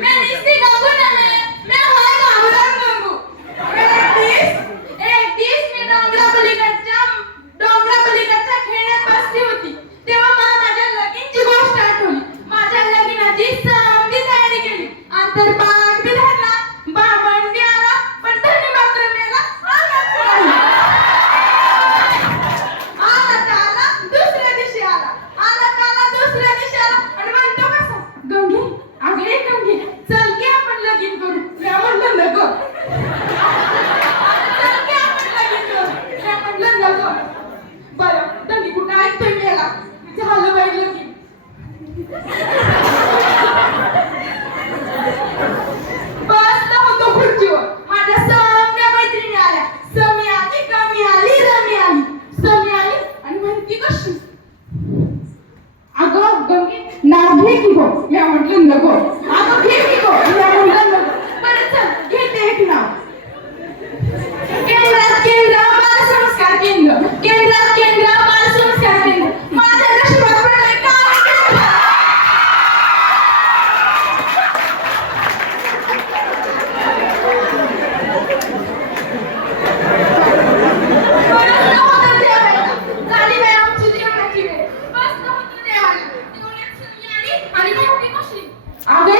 मैं निस्ती गंगू नव्हे, मैं हाय गावरान गंगू. एक दिवस मी डोंगरापलीकडच्या खेड्यात बसली होती. तेव्हा मला माझ्या लगीनची गोष्ट आठवली. माझ्या लगीनाची समधी तयारी केली. अंतरपाट बी धरला, बामण बी आला, पण धनी मात्र मेला. आलाच नाही. आला तर आला, दुसऱ्या दिवशी आला. आला तर आला, दुसऱ्या दिवशी आला. आणि म्हणतो कसा, गंगे, अगे गंगे, चल की आपण लगीन करू. मी म्हणलं नको. चल की आपण लगीन करू. मी म्हणलं नको. बरं, धनी कुठं ऐकतोय मेला. झालं बाई लगीन. बसला होतो खुर्चीवर. माझ्या सगळ्या मैत्रिणी आल्या. समी आली, कमी आली, रमी आली. समी आली आणि म्हणती कशी, अगं गंगे, नाव घे की गो. मी म्हटलं नको. अगं घे की गो. मी म्हटलं नको. बरं चल, घेते एक नाव. केंद्रात केंद्र बालसंस्कार केंद्र. केंद्रात केंद्र बालसंस्कार केंद्र. माझ्या नशिबात पडलंय काळं केंद्र. बसलं होतं जेवायला. झाली बाई आमची जेवणाची वेळ. बसलं होतं जेवायला. तेवढ्यात समी आली आणि म्हणती कशी, अगं